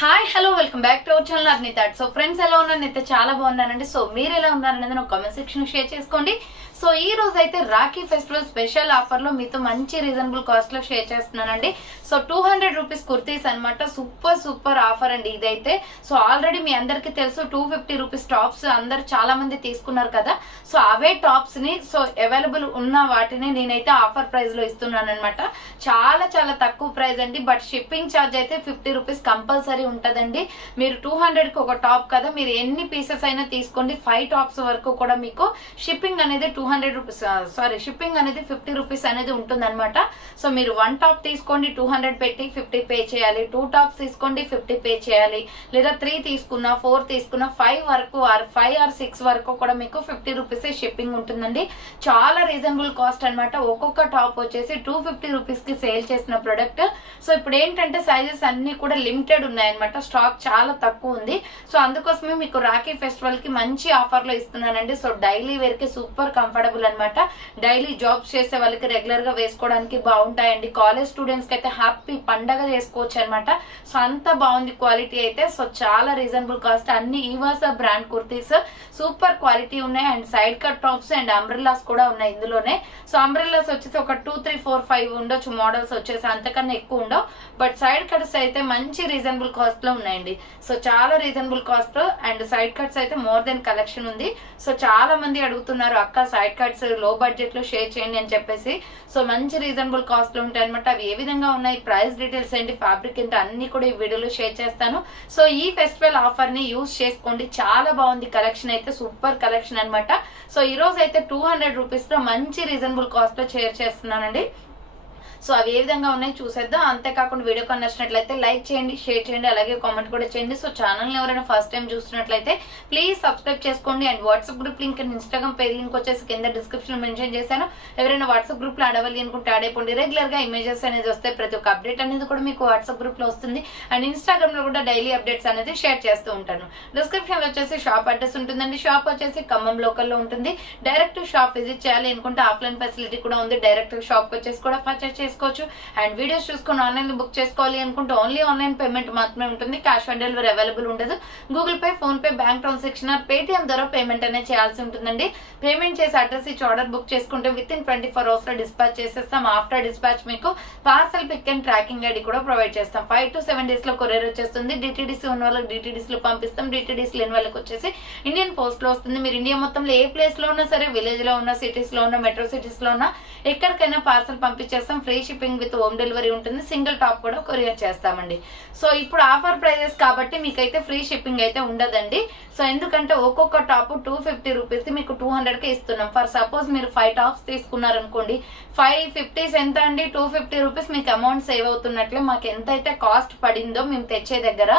Hi hello welcome back to our channel Arnitha. So friends ఎలా ఉన్నారు? నేనైతే చాలా బాగున్నానండి. సో మీరు ఎలా ఉన్నారనేది నాకు కామెంట్ సెక్షన్ షేర్ చేసుకోండి. సో ఈ రోజు అయితే రాఖీ ఫెస్టివల్ స్పెషల్ ఆఫర్ లో మీతో మంచి రీజనబుల్ కాస్ట్ లో షేర్ చేస్తున్నానండి. సో 200 రూపీస్ కుర్తీస్ అనమాట. సూపర్ ఆఫర్ అండి ఇదైతే. సో ఆల్రెడీ మీ అందరికి తెలుసు 250 రూపీస్ టాప్స్ అందరు చాలా మంది తీసుకున్నారు కదా. సో అవే టాప్స్ ని అవైలబుల్ ఉన్న వాటిని నేనైతే ఆఫర్ ప్రైస్ లో ఇస్తున్నాను అనమాట. చాలా తక్కువ ప్రైస్ అండి. బట్ షిప్పింగ్ ఛార్జ్ అయితే 50 రూపీస్ కంపల్సరీ ఉంటదండి. మీరు 200 కి ఒక టాప్ కదా, మీరు ఎన్ని పీసెస్ అయినా తీసుకోండి. 5 టాప్స్ వరకు కూడా మీకు షిప్పింగ్ అనేది 200 రూపీస్ షిప్పింగ్ అనేది 50 రూపీస్ అనేది ఉంటుంది అనమాట. సో మీరు 1 టాప్ తీసుకోండి 200 పెట్టి 50 పే చేయాలి. 2 టాప్స్ తీసుకోండి 50 పే చేయాలి. లేదా 3 తీసుకున్నా 4 తీసుకున్నా 5 వరకు 5 or 6 వరకు కూడా మీకు 50 రూపీస్ షిప్పింగ్ ఉంటుందండి. చాలా రీజనబుల్ కాస్ట్ అనమాట. ఒక్కొక్క టాప్ వచ్చేసి 250 రూపీస్ కి సేల్ చేసిన ప్రొడక్ట్. సో ఇప్పుడు ఏంటంటే సైజెస్ అన్ని కూడా లిమిటెడ్ ఉన్నాయన్నమాట. స్టాక్ చాలా తక్కువ ఉంది. సో అందుకోసమే మీకు రాఖీ ఫెస్టివల్ కి మంచి ఆఫర్ లో ఇస్తున్నానండి. సో డైలీ వేర్ కి సూపర్ కంఫర్టబుల్ అనమాట. డైలీ జాబ్స్ చేసే వాళ్ళకి రెగ్యులర్ గా వేసుకోవడానికి బాగుంటాయండి. కాలేజ్ స్టూడెంట్స్ కి అయితే హ్యాపీ పండగ చేసుకోవచ్చు అనమాట. సో అంత బాగుంది క్వాలిటీ అయితే. సో చాలా రీజనబుల్ కాస్ట్. అన్ని ఈవాసా బ్రాండ్ కుర్తీస్ సూపర్ క్వాలిటీ ఉన్నాయి. And side cut tops and umbrellas కూడా ఉన్నాయి ఇందులోనే. సో అంబ్రెల్లాస్ వచ్చేసి ఒక 2, 3, 4, 5 ఉండొచ్చు మోడల్స్ వచ్చేసి, అంతకన్నా ఎక్కువ ఉండవు. బట్ సైడ్ కట్స్ అయితే మంచి రీజనబుల్ కాస్ట్ లో ఉన్నాయండి. సో చాలా reasonable cost and side cuts అయితే మోర్ దెన్ కలెక్షన్ ఉంది. సో చాలా మంది అడుగుతున్నారు అక్క సైడ్ కట్స్ లో బడ్జెట్ లో షేర్ చేయండి అని చెప్పేసి. సో మంచి రీజనబుల్ కాస్ట్ లో ఉంటాయి అనమాట. అవి ఏ విధంగా ఉన్నాయి, ప్రైస్ డీటెయిల్స్ ఏంటి, ఫ్యాబ్రిక్ ఏంటి అన్ని కూడా ఈ వీడియోలో షేర్ చేస్తాను. సో ఈ ఫెస్టివల్ ఆఫర్ ని యూజ్ చేసుకోండి. చాలా బాగుంది కలెక్షన్ అయితే. సూపర్ కలెక్షన్ అనమాట. సో ఈ రోజు అయితే 200 రూపీస్ లో మంచి రీజనబుల్ కాస్ట్ లో షేర్ చేస్తున్నానండి. సో అవి ఏ విధంగా ఉన్నాయి చూసేద్దాం. అంతేకాకుండా వీడియో కానీ నచ్చినట్లయితే లైక్ చేయండి, షేర్ చేయండి, అలాగే కామెంట్ కూడా చేయండి. సో ఛానల్ ఎవరైనా ఫస్ట్ టైం చూస్తున్నట్లయితే ప్లీజ్ సబ్స్క్రైబ్ చేసుకోండి. And WhatsApp group link and Instagram page link వచ్చేసి కింద డిస్క్రిప్షన్ మెన్షన్ చేశాను. ఎవరైనా వాట్సాప్ గ్రూప్ లో అడవాలి అనుకుంటే యాడ్ అయిపోండి. రెగ్యులర్ గా ఇమేజెస్ అనేది వస్తాయి. ప్రతి ఒక్క అప్డేట్ అనేది కూడా మీకు వాట్సాప్ గ్రూప్ లో వస్తుంది. అండ్ ఇన్స్టాగ్రామ్ లో కూడా డైలీ అప్డేట్స్ అనేది షేర్ చేస్తూ ఉంటాను. డిస్క్రిప్షన్ లో వచ్చేసి షాప్ అడ్రస్ ఉంటుందండి. షాప్ వచ్చేసి ఖమ్మం లోకల్ లో ఉంటుంది. డైరెక్ట్ షాప్ విజిట్ చేయాలి అనుకుంటే ఆఫ్లైన్ ఫెసిలిటీ కూడా ఉంది. డైరెక్ట్ షాప్ వచ్చేసి కూడా పర్చేస్ చేసుకోవచ్చు. అండ్ వీడియోస్ చూసుకుని ఆన్లైన్ బుక్ చేసుకోవాలి అనుకుంటే ఓన్లీ ఆన్లైన్ పేమెంట్ మాత్రమే ఉంటుంది. క్యాష్ ఆన్ డెలివరీ అవైలబుల్ ఉండదు. Google Pay, PhonePe, bank transaction or Paytm ద్వారా పేమెంట్ అనేది చేయాల్సి ఉంటుందండి. పేమెంట్ చేసి అడ్రస్ ఇచ్చి ఆర్డర్ బుక్ చేసుకుంటే విత్ ఇన్ 24 hours లో డిస్పాచ్ చేసేస్తాం. ఆఫ్టర్ డిస్పాచ్ మీకు parcel pick and tracking ID కూడా ప్రొవైడ్ చేస్తాం. 5 to 7 days లో కొరియర్ వచ్చేస్తుంది. డిటిడిసి ఉన్న వాళ్ళకి డిటిడిసి లో పంపిస్తాం. డిటిడిసి లేని వాళ్ళకి వచ్చేసి ఇండియన్ పోస్ట్ లో వస్తుంది. మీరు ఇండియా మొత్తంలో ఏ ప్లేస్ లో ఉన్నా సరే, విలేజ్ లో ఉన్న, సిటీస్ లో ఉన్న, మెట్రో సిటీస్ లో ఉన్న ఎక్కడికైనా పార్సల్ పంపించేస్తాం. Free shipping with home delivery ఉంటుంది. సింగిల్ టాప్ కూడా కొరియర్ చేస్తామండి. సో ఇప్పుడు ఆఫర్ ప్రైజెస్ కాబట్టి మీకైతే ఫ్రీ షిప్పింగ్ అయితే ఉండదండి. సో ఎందుకంటే ఒక్కొక్క టాప్ 250 రూపీస్ మీకు 200 కి ఇస్తున్నాం. ఫర్ సపోజ్ మీరు 5 టాప్స్ తీసుకున్నారనుకోండి, 550 ఎంత అండి? 250 రూపీస్ మీకు అమౌంట్ సేవ్ అవుతున్నట్లే. మాకు ఎంతైతే కాస్ట్ పడిందో మేము తెచ్చే దగ్గర,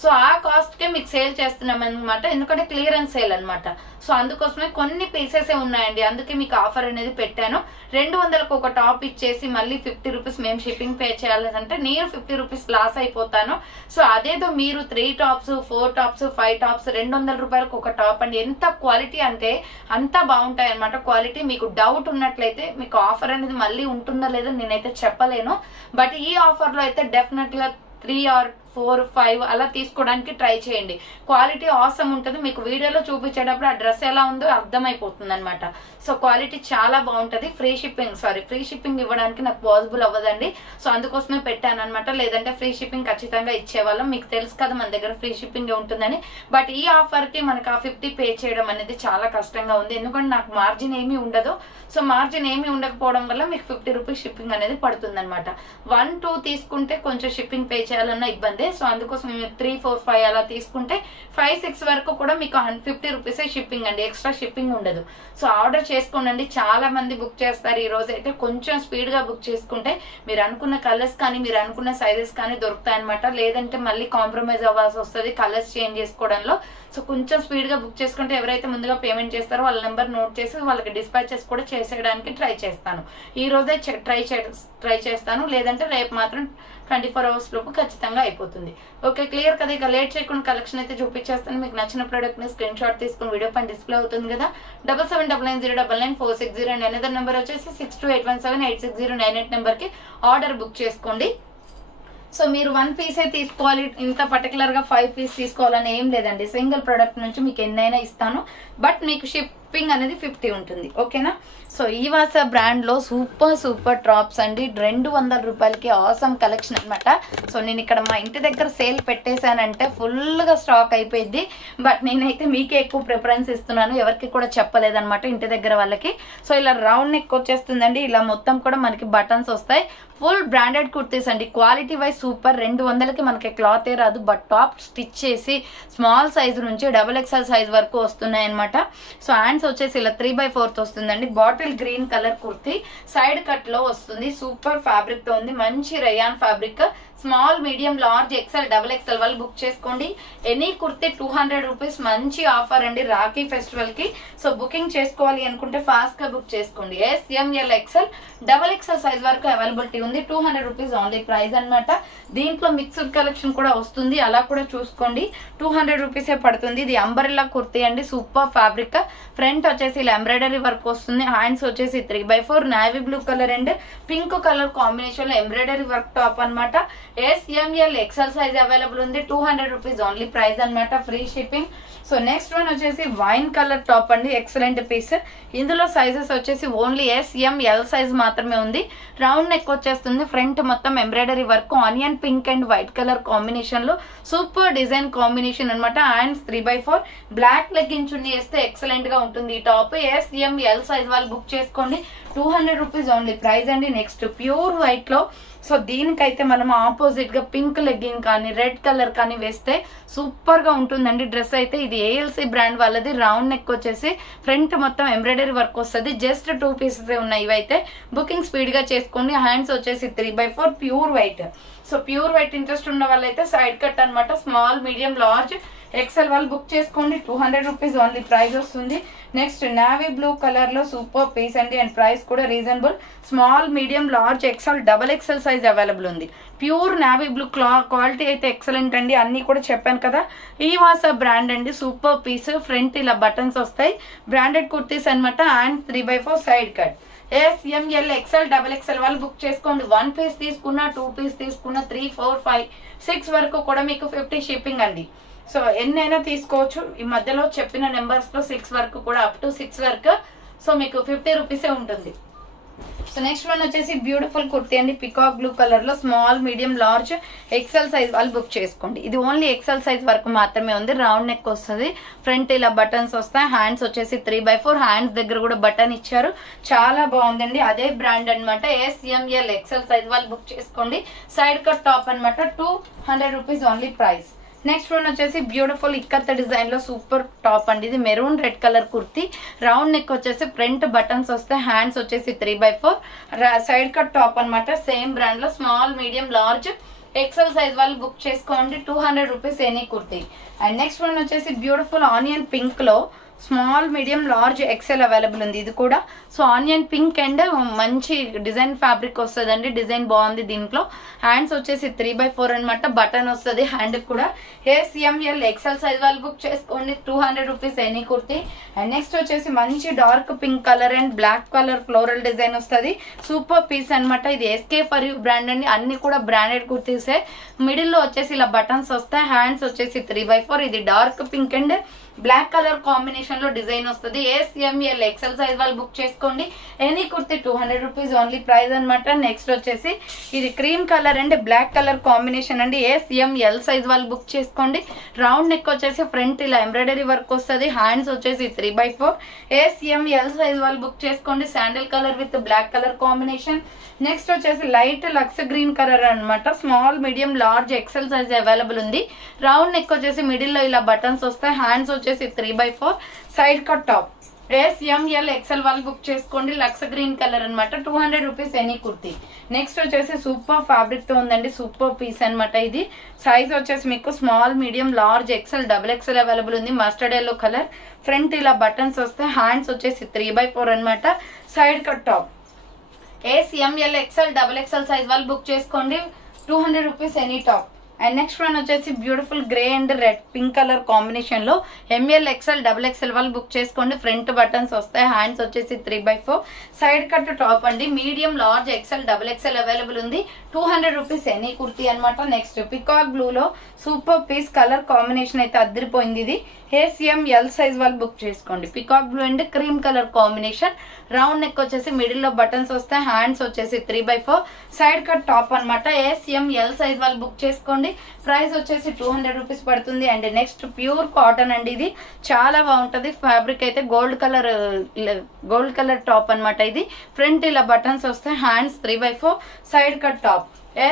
సో ఆ కాస్ట్ కే మీకు సేల్ చేస్తున్నాం అనమాట. ఎందుకంటే క్లియరెన్స్ సేల్ అనమాట. సో అందుకోసమే కొన్ని పీసెస్ ఉన్నాయండి. అందుకే మీకు ఆఫర్ అనేది పెట్టాను. 200కు ఒక టాప్ ఇచ్చేసి మళ్ళీ 50 రూపీస్ మేము షిప్పింగ్ పే చేయాలంటే నేను 50 రూపీస్ లాస్ అయిపోతాను. సో అదేదో మీరు 3 టాప్స్, 4 టాప్స్, 5 టాప్స్ 200 రూపాయలకు ఒక టాప్ అండి. ఎంత క్వాలిటీ అంటే అంత బాగుంటాయి అనమాట. క్వాలిటీ మీకు డౌట్ ఉన్నట్లయితే మీకు ఆఫర్ అనేది మళ్ళీ ఉంటుందో లేదో నేనైతే చెప్పలేను. బట్ ఈ ఆఫర్ లో అయితే డెఫినెట్ గా 3 or 4, 5 అలా తీసుకోవడానికి ట్రై చేయండి. క్వాలిటీ ఆసమ్ ఉంటుంది. మీకు వీడియోలో చూపించేటప్పుడు ఆ డ్రెస్ ఎలా ఉందో అర్థమైపోతుంది అనమాట. సో క్వాలిటీ చాలా బాగుంటది. ఫ్రీ షిప్పింగ్ ఇవ్వడానికి నాకు పాసిబుల్ అవ్వదండి. సో అందుకోసమే పెట్టాను అనమాట. లేదంటే ఫ్రీ షిప్పింగ్ ఖచ్చితంగా ఇచ్చేవాళ్ళం. మీకు తెలుసు కదా మన దగ్గర ఫ్రీ షిప్పింగ్ ఉంటుందని. బట్ ఈ ఆఫర్ కి మనకు ఆ 50 పే చేయడం అనేది చాలా కష్టంగా ఉంది. ఎందుకంటే నాకు మార్జిన్ ఏమీ ఉండదు. సో మార్జిన్ ఏమీ ఉండకపోవడం వల్ల మీకు 50 రూపీస్ షిప్పింగ్ అనేది పడుతుంది అనమాట. 1, 2 తీసుకుంటే కొంచెం షిప్పింగ్ పే చేయాలన్న ఇబ్బంది. సో అందుకోసం 3, 4, 5 అలా తీసుకుంటే 5, 6 వరకు కూడా మీకు 50 రూపీసే షిప్పింగ్ అండి. ఎక్స్ట్రా షిప్పింగ్ ఉండదు. సో ఆర్డర్ చేసుకోండి. చాలా మంది బుక్ చేస్తారు. ఈ రోజు అయితే కొంచెం స్పీడ్ గా బుక్ చేసుకుంటే మీరు అనుకున్న కలర్స్ కానీ మీరు అనుకున్న సైజెస్ కానీ దొరుకుతాయి అనమాట. లేదంటే మళ్ళీ కాంప్రమైజ్ అవ్వాల్సి వస్తుంది కలర్స్ చేంజ్ చేసుకోవడంలో. సో కొంచెం స్పీడ్ గా బుక్ చేసుకుంటే ఎవరైతే ముందుగా పేమెంట్ చేస్తారో వాళ్ళ నెంబర్ నోట్ చేసి వాళ్ళకి డిస్పాచెస్ కూడా చేసేయడానికి ట్రై చేస్తాను. ఈ రోజే ట్రై చేస్తాను. లేదంటే రేపు మాత్రం 24 hours లోపు ఖచ్చితంగా అయిపోతుంది. ఓకే, క్లియర్ కదా. ఇక లేట్ చేయకుండా కలెక్షన్ అయితే చూపించేస్తాను. మీకు నచ్చిన ప్రోడక్ట్ ని స్క్రీన్ షాట్ తీసుకుని వీడియో పైన డిస్ప్లే అవుతుంది కదా. 7799099460 అండ్ అనదర్ నెంబర్ వచ్చేసి 6281786098 నెంబర్ కి ఆర్డర్ బుక్ చేసుకోండి. సో మీరు 1 పీసే తీసుకోవాలి, ఇంత పర్టికులర్ గా 5 పీస్ తీసుకోవాలని ఏం లేదండి. సింగిల్ ప్రొడక్ట్ నుంచి మీకు ఎన్నైనా ఇస్తాను, బట్ మీకు షిప్పింగ్ అనేది 50 ఉంటుంది. ఓకేనా. సో ఈవాస బ్రాండ్ లో సూపర్ టాప్స్ అండి, 200 రూపాయలకి ఆసమ్ కలెక్షన్ అనమాట. సో నేను ఇక్కడ మా ఇంటి దగ్గర సేల్ పెట్టేశానంటే ఫుల్ గా స్టాక్ అయిపోయింది, బట్ నేనైతే మీకే ఎక్కువ ప్రిఫరెన్స్ ఇస్తున్నాను, ఎవరికి కూడా చెప్పలేదన్నమాట ఇంటి దగ్గర వాళ్ళకి. సో ఇలా రౌండ్ నెక్ వచ్చేస్తుందండి, ఇలా మొత్తం కూడా మనకి బటన్స్ వస్తాయి. ఫుల్ బ్రాండెడ్ కుర్తీస్ అండి, క్వాలిటీ వైజ్ సూపర్. 200కి మనకి క్లాత్ ఏ రాదు, బట్ టాప్ స్టిచ్ చేసి స్మాల్ సైజ్ నుంచి XXL సైజ్ వరకు వస్తున్నాయి అనమాట. సో హ్యాండ్స్ వచ్చేసి ఇలా 3/4 వస్తుందండి. Bottle green colour kurti side cut లో వస్తుంది, సూపర్ ఫ్యాబ్రిక్ తో ఉంది, మంచి rayon fabric. Small, medium, large, XL, XXL వాళ్ళు బుక్ చేసుకోండి. ఎనీ కుర్తీ 200 రూపీస్, మంచి ఆఫర్ అండి రాఖీ ఫెస్టివల్ కి. సో బుకింగ్ చేసుకోవాలి అనుకుంటే ఫాస్ట్ గా బుక్ చేసుకోండి. S, M, L, XL, XXL size వరకు అవైలబిలిటీ ఉంది. 200 రూపీస్ ఓన్లీ ప్రైస్ అనమాట. దీంట్లో మిక్స్డ్ కలెక్షన్ కూడా వస్తుంది, అలా కూడా చూసుకోండి. 200 రూపీసే పడుతుంది. ఇది అంబరెల్లా కుర్తీ అండి, సూపర్ ఫ్యాబ్రిక్. ఫ్రంట్ వచ్చేసి ఇలా ఎంబ్రాయిడరీ వర్క్ వస్తుంది. హ్యాండ్స్ వచ్చేసి 3/4 navy blue colour and pink colour combination లో ఎంబ్రాయిడరీ వర్క్ టాప్ అనమాట. S, M, L, XL size available ఉంది. 200 రూపీస్ ఓన్లీ ప్రైస్ అనమాట, free shipping. So next one వచ్చేసి వైన్ కలర్ టాప్ అండి, ఎక్సలెంట్ పీస్. ఇందులో sizes వచ్చేసి only S, M, L size మాత్రమే ఉంది. రౌండ్ నెక్ వచ్చేస్తుంది, ఫ్రంట్ మొత్తం embroidery work, onion pink and white colour combination లో సూపర్ డిజైన్ కాంబినేషన్ అనమాట. హ్యాండ్స్ 3/4 బ్లాక్ లెగ్గిన్ చున్నీ వేస్తే ఎక్సలెంట్ గా ఉంటుంది ఈ top. S, M, L size వాళ్ళు బుక్ చేసుకోండి. 200 రూపీస్ ఓన్లీ ప్రైస్ అండి. నెక్స్ట్ ప్యూర్ వైట్ లో, సో దీనికైతే మనం ఆపోజిట్ గా పింక్ లెగ్గింగ్ కానీ రెడ్ కలర్ కానీ వేస్తే సూపర్ గా ఉంటుందండి డ్రెస్ అయితే. ఇది ALC బ్రాండ్ వాళ్ళది. రౌండ్ నెక్ వచ్చేసి ఫ్రంట్ మొత్తం ఎంబ్రాయిడరీ వర్క్ వస్తుంది. జస్ట్ 2 పీసెస్ ఉన్నాయి ఇవైతే. బుకింగ్ స్పీడ్ గా చేసుకోండి. హ్యాండ్స్ వచ్చేసి 3/4 pure white. So pure white interest ఉన్న వాళ్ళైతే సైడ్ కట్ అనమాట. స్మాల్, మీడియం, లార్జ్, XL వాళ్ళు బుక్ చేసుకోండి. 200 రూపీస్ ఓన్లీ ప్రైస్ వస్తుంది. నెక్స్ట్ నావీ బ్లూ కలర్ లో సూపర్ పీస్ అండి, అండ్ ప్రైస్ కూడా reasonable. Small, medium, large, XL, XXL సైజ్ అవైలబుల్ ఉంది. ప్యూర్ నావీ బ్లూ క్వాలిటీ అయితే ఎక్సలెంట్ అండి, అన్ని కూడా చెప్పాను కదా. ఈవాస బ్రాండ్ అండి, సూపర్ పీస్. ఫ్రంట్ ఇలా బటన్స్ వస్తాయి, బ్రాండెడ్ కుర్తీస్ అనమాట. And 3/4 side cut. S, M, L, XL, XXL వాళ్ళు బుక్ చేసుకోండి. 1 పీస్ తీసుకున్నా, 2 పీస్ తీసుకున్నా, 3, 4, 5, 6 వరకు కూడా మీకు 50 షిప్పింగ్ అండి. సో ఎన్నైనా తీసుకోవచ్చు. ఈ మధ్యలో చెప్పిన నెంబర్స్ లో 6 వరకు కూడా, అప్ టు 6 వరకు. సో మీకు 50 రూపీసే ఉంటుంది. సో నెక్స్ట్ వన్ వచ్చేసి బ్యూటిఫుల్ కుర్తీ అండి, పికాక్ బ్లూ కలర్ లో small, medium, large, XL size వాళ్ళు బుక్ చేసుకోండి. ఇది ఓన్లీ XL సైజ్ వరకు మాత్రమే ఉంది. రౌండ్ నెక్ వస్తుంది, ఫ్రంట్ ఇలా బటన్స్ వస్తాయి. హ్యాండ్స్ వచ్చేసి 3/4, హ్యాండ్స్ దగ్గర కూడా బటన్ ఇచ్చారు, చాలా బాగుందండి. అదే బ్రాండ్ అనమాట. S, M, L, XL size వాళ్ళు బుక్ చేసుకోండి. సైడ్ కట్ టాప్ అనమాట. 200 rupees only price. Next one వచ్చేసి బ్యూటిఫుల్ ఇక్కత్ డిజైన్ లో సూపర్ టాప్ అండి. ఇది maroon red colour kurti. Round neck వచ్చేసి ఫ్రంట్ బటన్స్ వస్తాయి. హ్యాండ్స్ వచ్చేసి 3/4, సైడ్ కట్ టాప్ అనమాట. సేమ్ బ్రాండ్ లో small, medium, large, XL size వాళ్ళు బుక్ చేసుకోండి. 200 rupees any kurti. And next one వచ్చేసి బ్యూటిఫుల్ ఆనియన్ పింక్ లో small, medium, large, XL available ఉంది ఇది కూడా. సో ఆనియన్ పింక్ అండ్ మంచి డిజైన్ ఫ్యాబ్రిక్ వస్తుందండి, డిజైన్ బాగుంది దీంట్లో. హ్యాండ్స్ వచ్చేసి 3/4 అనమాట, బటన్ వస్తుంది హ్యాండ్ కూడా. S, M, L, XL size వాళ్ళు బుక్ చేసుకోండి. 200 rupees any kurti. And next వచ్చేసి మంచి dark pink colour and black colour floral design వస్తుంది, సూపర్ పీస్ అనమాట. ఇది SK ఫర్ యూ బ్రాండ్ అండి, అన్ని కూడా బ్రాండెడ్ కుర్తీసే. మిడిల్ లో వచ్చేసి ఇలా బటన్స్ వస్తాయి. హ్యాండ్స్ వచ్చేసి 3/4. ఇది dark pink and black colour combination లో డిజైన్ వస్తుంది. S, M, L, XL size వాళ్ళు బుక్ చేసుకోండి. Any kurti 200 rupees only price అనమాట. నెక్స్ట్ వచ్చేసి ఇది cream colour and black colour combination అండి. S, M, L సైజ్ వాళ్ళు బుక్ చేసుకోండి. రౌండ్ నెక్ వచ్చేసి ఫ్రంట్ ఇలా ఎంబ్రాయిడరీ వర్క్ వస్తుంది. హ్యాండ్స్ వచ్చేసి 3/4. S, M, L సైజ్ వాళ్ళు బుక్ చేసుకోండి. Sandal colour with black colour combination. Next వచ్చేసి లైట్ లక్స్ గ్రీన్ కలర్ అనమాట. Small, medium, large, XL size available ఉంది. రౌండ్ నెక్ వచ్చేసి మిడిల్ లో ఇలా బటన్స్ వస్తాయి. హ్యాండ్స్ వచ్చేసి 3/4, side cut top. S, M, L, XL వాళ్ళు బుక్ చేసుకోండి. లక్స్ గ్రీన్ కలర్ అనమాట. 200 రూపీస్ ఎనీ కుర్తీ. నెక్స్ట్ వచ్చేసి సూపర్ ఫ్యాబ్రిక్ తో ఉందండి, సూపర్ పీస్ అనమాట. ఇది సైజ్ వచ్చేసి మీకు small, medium, large, XL, XXL available ఉంది. Mustard yellow colour. ఫ్రంట్ ఇలా బటన్స్ వస్తాయి. హ్యాండ్స్ వచ్చేసి 3/4 అనమాట. Side cut top. S, M, L, XL, XXL size వాళ్ళు బుక్ చేసుకోండి. 200 rupees any top. And next one వచ్చేసి beautiful grey and red pink colour combination లో ML XL XXL వాళ్ళు book చేసుకోండి. ఫ్రంట్ బటన్స్ వస్తాయి, హ్యాండ్స్ వచ్చేసి 3/4 సైడ్ కట్ టాప్ అండి. Medium large XXL available ఉంది. 200 రూపీస్ ఎనీ కుర్తీ అనమాట. నెక్స్ట్ పికాక్ బ్లూ లో సూపర్ పీస్ కలర్ కాంబినేషన్ అయితే అద్దరిపోయింది. ఇది HML సైజ్ వాళ్ళు బుక్ చేసుకోండి. Peacock blue and cream colour combination. Round neck వచ్చేసి మిడిల్ లో బటన్స్ వస్తాయి, హ్యాండ్స్ వచ్చేసి 3/4 సైడ్ కట్ టాప్ అనమాట. HML సైజ్ వాళ్ళు బుక్ చేసుకోండి. ప్రైస్ వచ్చేసి 200 రూపీస్ పడుతుంది. అండ్ నెక్స్ట్ ప్యూర్ కాటన్ అండి. ఇది చాలా బాగుంటది. ఫ్యాబ్రిక్ అయితే గోల్డ్ కలర్ టాప్ అనమాట. ఇది ఫ్రంట్ ఇలా బటన్స్ వస్తాయి, hands 3/4 side cut top.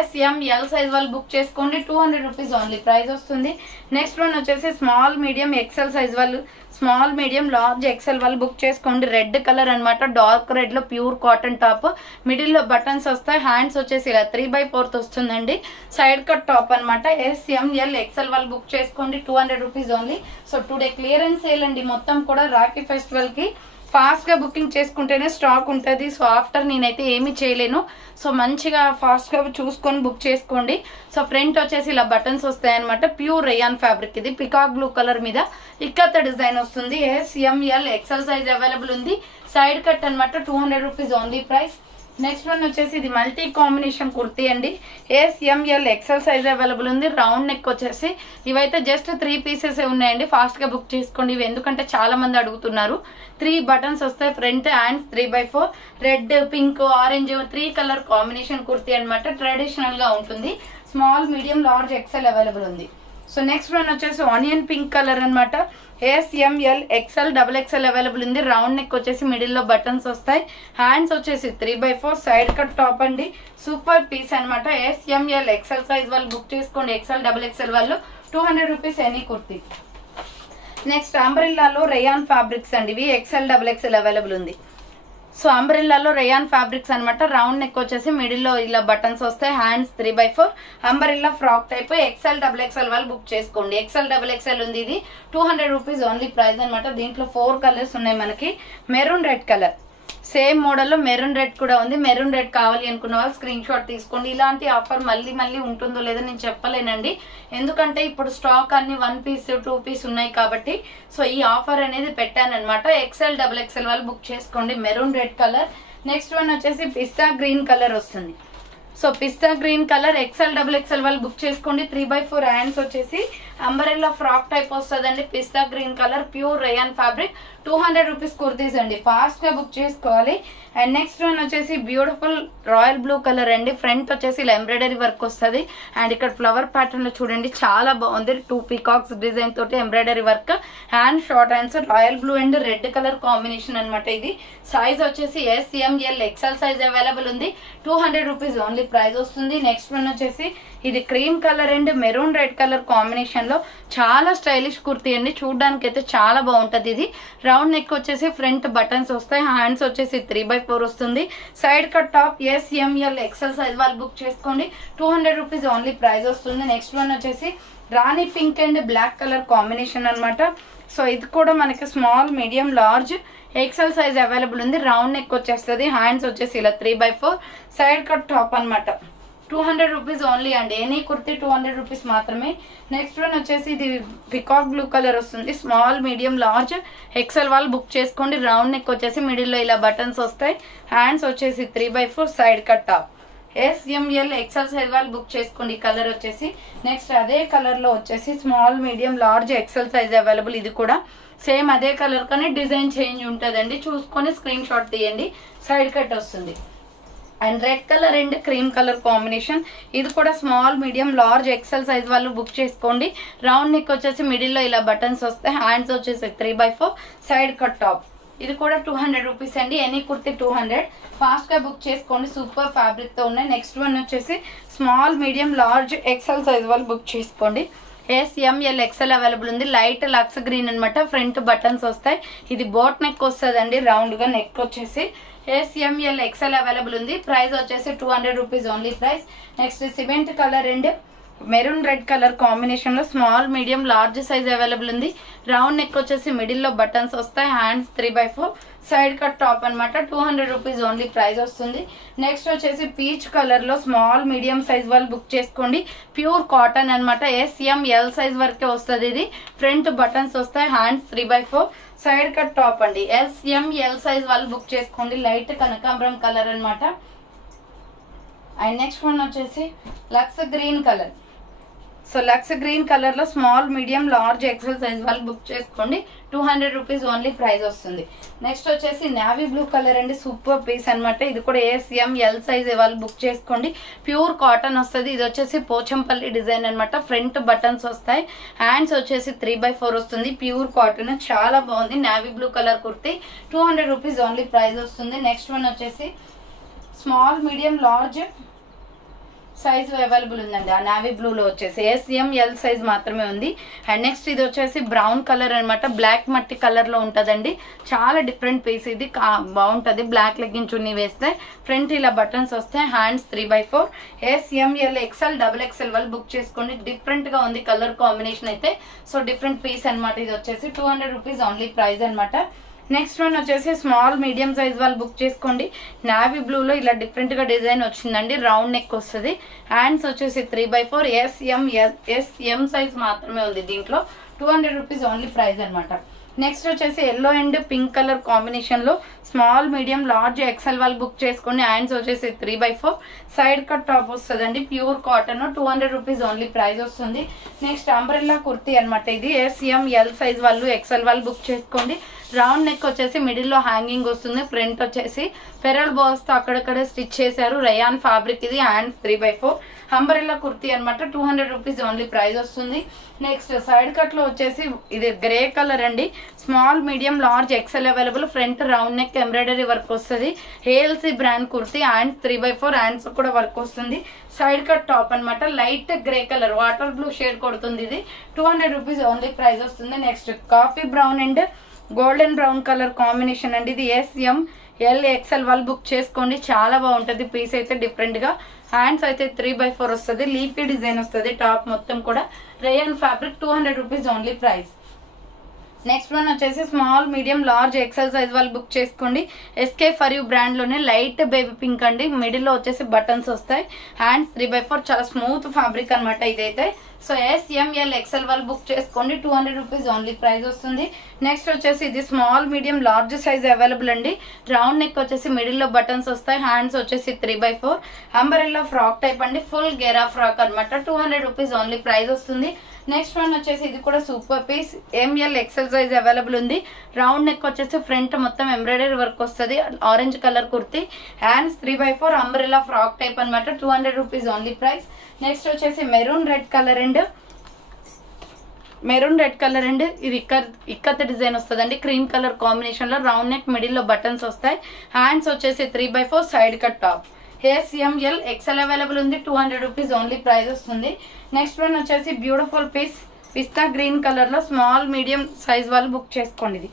SML size వాళ్ళు బుక్ చేసుకోండి. 200 రూపీస్ ఓన్లీ ప్రైస్ వస్తుంది. నెక్స్ట్ వన్ వచ్చేసి స్మాల్ మీడియం ఎక్సెల్ సైజ్ వాళ్ళు, స్మాల్ మీడియం లార్జ్ ఎక్సెల్ వాళ్ళు బుక్ చేసుకోండి. రెడ్ కలర్ అనమాట. డార్క్ రెడ్ లో ప్యూర్ కాటన్ టాప్. మిడిల్ లో బటన్స్ వస్తాయి, హ్యాండ్స్ వచ్చేసి ఇలా 3/4 వస్తుందండి. సైడ్ కట్ టాప్ అనమాట. SML XL వాళ్ళు బుక్ చేసుకోండి. 200 rupees only. So today clearance sale అండి. మొత్తం కూడా రాఖీ ఫెస్టివల్ కి ఫాస్ట్ గా బుకింగ్ చేసుకుంటేనే స్టాక్ ఉంటుంది. సో ఆఫ్టర్ నేనైతే ఏమి చేయలేను. సో మంచిగా ఫాస్ట్ గా చూసుకొని బుక్ చేసుకోండి. సో ఫ్రంట్ వచ్చేసి ఇలా బటన్స్ వస్తాయి అనమాట. Pure rayon fabric. ఇది పికాక్ బ్లూ కలర్ మీద ఇక్కత డిజైన్ వస్తుంది. SML XL సైజ్ అవైలబుల్ ఉంది. సైడ్ కట్ అనమాట. 200 rupees only price. Next one వచ్చేసి ఇది మల్టీ కాంబినేషన్ కుర్తీ అండి. SML XL సైజ్ అవైలబుల్ ఉంది. రౌండ్ నెక్ వచ్చేసి ఇవైతే జస్ట్ 3 పీసెస్ ఉన్నాయండి. ఫాస్ట్ గా బుక్ చేసుకోండి ఇవి, ఎందుకంటే చాలా మంది అడుగుతున్నారు. 3 బటన్స్ వస్తాయి, front hands 3/4 red pink orange 3 colour combination kurti అనమాట. ట్రెడిషనల్ గా ఉంటుంది. Small medium large XL available ఉంది. సో నెక్స్ట్ వన్ వచ్చేసి ఆనియన్ పింక్ కలర్ అనమాట. SML XXL అవైలబుల్ ఉంది. రౌండ్ నెక్ వచ్చేసి మిడిల్ లో బటన్స్ వస్తాయి, హ్యాండ్స్ వచ్చేసి 3/4 సైడ్ కట్ టాప్ అండి. సూపర్ పీస్ అనమాట. SML XL సైజ్ వాళ్ళు బుక్ చేసుకోండి. XXL వాళ్ళు 200 రూపీస్ ఎనీ కుర్తీ. నెక్స్ట్ అంబ్రెల్లాలో రేయాన్ ఫ్యాబ్రిక్స్ అండి. ఇవి XXL అవైలబుల్ ఉంది. సో అంబ్రెల్లాలో రేయాన్ ఫ్యాబ్రిక్స్ అనమాట. రౌండ్ నెక్ వచ్చేసి మిడిల్ లో ఇలా బటన్స్ వస్తాయి, hands 3/4 umbrella frock type. XXL వాళ్ళు బుక్ చేసుకోండి. XXL ఉంది. ఇది 200 రూపీస్ ఓన్లీ ప్రైస్ అనమాట. దీంట్లో 4 కలర్స్ ఉన్నాయి మనకి. Maroon red colour same model లో మెరూన్ రెడ్ కూడా ఉంది. మెరూన్ రెడ్ కావాలి అనుకున్న వాళ్ళు స్క్రీన్ షాట్ తీసుకోండి. ఇలాంటి ఆఫర్ మళ్ళీ ఉంటుందో లేదో నేను చెప్పలేనండి, ఎందుకంటే ఇప్పుడు స్టాక్ అన్ని 1 పీస్ 2 పీస్ ఉన్నాయి కాబట్టి. సో ఈ ఆఫర్ అనేది పెట్టాను అనమాట. XXL వాళ్ళు బుక్ చేసుకోండి. Maroon red colour. Next one వచ్చేసి పిస్తా గ్రీన్ కలర్ వస్తుంది. సో పిస్తా గ్రీన్ కలర్ XXL వాళ్ళు బుక్ చేసుకోండి. 3/4 హ్యాండ్స్ వచ్చేసి అంబరెల్లా ఫ్రాక్ టైప్ వస్తుందండి. పిస్తా green colour pure rayon fabric. 200 rupees kurtis అండి. ఫాస్ట్ గా బుక్ చేసుకోవాలి. అండ్ నెక్స్ట్ వన్ వచ్చేసి బ్యూటిఫుల్ రాయల్ బ్లూ కలర్ అండి. ఫ్రంట్ వచ్చేసి ఇలా ఎంబ్రాయిడరీ వర్క్ వస్తుంది. అండ్ ఇక్కడ ఫ్లవర్ ప్యాటర్న్ లో చూడండి చాలా బాగుంది. 2 పీకాక్స్ డిజైన్ తోటి embroidery work. Hand short hands royal blue and red colour combination అనమాట. ఇది సైజ్ వచ్చేసి SML XL సైజ్ అవైలబుల్ ఉంది. 200 రూపీస్ ఓన్లీ ప్రైస్ వస్తుంది. నెక్స్ట్ వన్ వచ్చేసి ఇది cream colour and maroon red colour combination లో చాలా స్టైలిష్ కుర్తీ అండి. చూడడానికి అయితే చాలా బాగుంటది. ఇది రౌండ్ నెక్ వచ్చేసి ఫ్రంట్ బటన్స్ వస్తాయి, హ్యాండ్స్ వచ్చేసి 3/4 వస్తుంది. Side cut top. SML XL size వాళ్ళు బుక్ చేసుకోండి. 200 రూపీస్ ఓన్లీ ప్రైస్ వస్తుంది. నెక్స్ట్ వన్ వచ్చేసి రాణి pink and black colour combination అనమాట. సో ఇది కూడా మనకి small medium large XL size available ఉంది. రౌండ్ నెక్ వచ్చేస్తుంది, హ్యాండ్స్ వచ్చేసి ఇలా 3/4 సైడ్ కట్ టాప్ అనమాట. 200 రూపీస్ ఓన్లీ అండి. ఎనీ కుర్తీ 200 రూపీస్ మాత్రమే. నెక్స్ట్ వన్ వచ్చేసి ఇది పికాక్ బ్లూ కలర్ వస్తుంది. స్మాల్ మీడియం లార్జ్ XL వాళ్ళు బుక్ చేసుకోండి. రౌండ్ నెక్ వచ్చేసి మిడిల్ లో ఇలా బటన్స్ వస్తాయి, హ్యాండ్స్ వచ్చేసి 3/4 side cut top. SML XL size వాళ్ళు బుక్ చేసుకోండి. ఈ కలర్ వచ్చేసి నెక్స్ట్ అదే కలర్ లో వచ్చేసి small medium large XL size available. ఇది కూడా సేమ్ అదే కలర్ కానీ డిజైన్ చేంజ్ ఉంటుందండి. చూసుకొని స్క్రీన్ షాట్ తీయండి. సైడ్ కట్ వస్తుంది. And red colour and cream colour combination. ఇది కూడా small medium large XL size వాళ్ళు బుక్ చేసుకోండి. రౌండ్ నెక్ వచ్చేసి మిడిల్ లో ఇలా బటన్స్ వస్తాయి, హ్యాండ్స్ వచ్చేసి 3/4 సైడ్ కట్ టాప్. ఇది కూడా 200 రూపీస్ అండి. ఎనీ కుర్తి 200. ఫాస్ట్ గా బుక్ చేసుకోండి. సూపర్ ఫ్యాబ్రిక్ తో ఉన్నాయి. నెక్స్ట్ వన్ వచ్చేసి small medium large XL size వాళ్ళు బుక్ చేసుకోండి. SML XL అవైలబుల్ ఉంది. లైట్ లక్స్ గ్రీన్ అనమాట. ఫ్రంట్ బటన్స్ వస్తాయి. ఇది బోట్ నెక్ వస్తుందండి. రౌండ్ గా నెక్ వచ్చేసి SML XL అవైలబుల్ ఉంది. ప్రైస్ వచ్చేసి 200 rupees only price. Next cement colour and maroon red colour combination లో small medium large size available ఉంది. రౌండ్ నెక్ వచ్చేసి మిడిల్ లో బటన్స్ వస్తాయి. హ్యాండ్స్ 3/4 సైడ్ కట్ టాప్ అనమాట. 200 రూపీస్ ఓన్లీ ప్రైస్ వస్తుంది. Next వచ్చేసి పీచ్ కలర్ లో స్మాల్ మీడియం సైజ్ వాళ్ళు బుక్ చేసుకోండి. ప్యూర్ కాటన్ అనమాట. SML సైజ్ వరకే వస్తుంది. ఇది ఫ్రంట్ బటన్స్ వస్తాయి. హ్యాండ్స్ 3/4 సైడ్ కట్ టాప్ అండి. SML సైజ్ వాళ్ళు బుక్ చేసుకోండి. లైట్ కనకాంబరం కలర్ అనమాట. అండ్ నెక్స్ట్ వన్ వచ్చేసి lux green colour. So lux green colour లో small medium large XL size వాళ్ళు బుక్ చేసుకోండి. 200 రూపీస్ ఓన్లీ ప్రైస్ వస్తుంది. నెక్స్ట్ వచ్చేసి నావీ బ్లూ కలర్ అండి. సూపర్ పీస్ అనమాట. ఇది కూడా SML సైజ్ వాళ్ళు బుక్ చేసుకోండి. ప్యూర్ కాటన్ వస్తుంది. ఇది వచ్చేసి పోచంపల్లి డిజైన్ అనమాట. ఫ్రంట్ బటన్స్ వస్తాయి. హ్యాండ్స్ వచ్చేసి 3/4 వస్తుంది. ప్యూర్ కాటన్ చాలా బాగుంది. Navy blue colour kurti 200 rupees only price వస్తుంది. నెక్స్ట్ వన్ వచ్చేసి small medium large size available ఉందండి. ఆ నావీ బ్లూ లో వచ్చేసి SML సైజ్ మాత్రమే ఉంది. అండ్ నెక్స్ట్ ఇది వచ్చేసి బ్రౌన్ కలర్ అనమాట. బ్లాక్ మట్టి కలర్ లో ఉంటదండి. చాలా డిఫరెంట్ పీస్. ఇది బాగుంటది. బ్లాక్ లెగ్గిన్ చున్నీ వేస్తే ఫ్రంట్ ఇలా బటన్స్ వస్తాయి. హ్యాండ్స్ 3/4 SML XL XXL వాళ్ళు బుక్ చేసుకోండి. డిఫరెంట్ గా ఉంది కలర్ కాంబినేషన్ అయితే. సో డిఫరెంట్ పీస్ అనమాట. ఇది వచ్చేసి 200 రూపీస్ ఓన్లీ ప్రైస్ అనమాట. నెక్స్ట్ వన్ వచ్చేసి స్మాల్ మీడియం సైజ్ వాళ్ళు బుక్ చేసుకోండి. నావీ బ్లూ లో ఇలా డిఫరెంట్ గా డిజైన్ వచ్చిందండి. రౌండ్ నెక్ వస్తుంది. హ్యాండ్స్ వచ్చేసి 3/4 SM సైజ్ మాత్రమే ఉంది. దీంట్లో 200 రూపీస్ ఓన్లీ ప్రైస్ అనమాట. నెక్స్ట్ వచ్చేసి yellow and pink colour combination లో స్మాల్ మీడియం లార్జ్ XL వాళ్ళు బుక్ చేసుకోండి. హ్యాండ్స్ వచ్చేసి 3/4 సైడ్ కట్ టాప్ వస్తుందండి. Pure cotton 200 rupees only price వస్తుంది. నెక్స్ట్ అంబ్రెల్లా కుర్తీ అనమాట. ఇది SML సైజ్ వాళ్ళు XL వాళ్ళు బుక్ చేసుకోండి. రౌండ్ నెక్ వచ్చేసి మిడిల్ లో హ్యాంగింగ్ వస్తుంది. ఫ్రంట్ వచ్చేసి పెరల్ బాల్స్ తో అక్కడక్కడ స్టిచ్ చేశారు. రయాన్ ఫ్యాబ్రిక్ ఇది. హ్యాండ్స్ 3/4 అంబ్రెల్లా కుర్తీ అనమాట. 200 రూపీస్ ఓన్లీ ప్రైస్ వస్తుంది. నెక్స్ట్ సైడ్ కట్ లో వచ్చేసి ఇది గ్రే కలర్ అండి. Small medium large XL available. Front round neck embroidery work వస్తుంది. ALC brand kurti. Hands 3/4 hands కూడా వర్క్ వస్తుంది. సైడ్ కట్ టాప్ అనమాట. Light grey colour water blue shade కొడుతుంది. ఇది 200 రూపీస్ ఓన్లీ ప్రైస్ వస్తుంది. Next coffee brown and golden brown colour combination అండి. ఇది SML XL వాళ్ళు బుక్ చేసుకోండి. చాలా బాగుంటది. పీస్ అయితే డిఫరెంట్ గా. హ్యాండ్స్ అయితే 3/4 వస్తుంది. లీఫీ డిజైన్ వస్తుంది. టాప్ మొత్తం కూడా rayon fabric. 200 rupees only price. Next one వచ్చేసి small medium large XL size వాళ్ళు బుక్ చేసుకోండి. SK For You బ్రాండ్ లోనే లైట్ బేబీ పింక్ అండి. మిడిల్ లో వచ్చేసి బటన్స్ వస్తాయి. హ్యాండ్స్ 3/4 చాలా స్మూత్ ఫ్యాబ్రిక్ అనమాట ఇదైతే. సో SML XL వాళ్ళు బుక్ చేసుకోండి. 200 రూపీస్ ఓన్లీ ప్రైస్ వస్తుంది. నెక్స్ట్ వచ్చేసి ఇది small medium large size available అండి. రౌండ్ నెక్ వచ్చేసి మిడిల్ లో బటన్స్ వస్తాయి. హ్యాండ్స్ వచ్చేసి 3/4 అంబరెల్లా ఫ్రాక్ టైప్ అండి. ఫుల్ గెరా ఫ్రాక్ అనమాట. 200 రూపీస్ ఓన్లీ ప్రైస్ వస్తుంది. నెక్స్ట్ వన్ వచ్చేసి ఇది కూడా super piece. ML XL size available ఉంది. రౌండ్ నెక్ వచ్చేసి ఫ్రంట్ మొత్తం ఎంబ్రాయిడరీ వర్క్ వస్తుంది. Orange colour kurti. Hands 3/4 umbrella frock type అనమాట. 200 రూపీస్ ఓన్లీ ప్రైస్. నెక్స్ట్ వచ్చేసి మెరూన్ రెడ్ కలర్ అండ్ ఇది ఇక్కత్ డిజైన్ వస్తుందండి. క్రీమ్ కలర్ కాంబినేషన్ లో రౌండ్ నెక్ మిడిల్ లో బటన్స్ వస్తాయి. హ్యాండ్స్ వచ్చేసి 3/4 side cut top. SML XL available ఉంది. 200 రూపీస్ ఓన్లీ ప్రైస్ వస్తుంది. నెక్స్ట్ వన్ వచ్చేసి బ్యూటిఫుల్ పీస్ పిస్తా గ్రీన్ కలర్ లో స్మాల్ మీడియం సైజ్ వాళ్ళు బుక్ చేసుకోండి. ఇది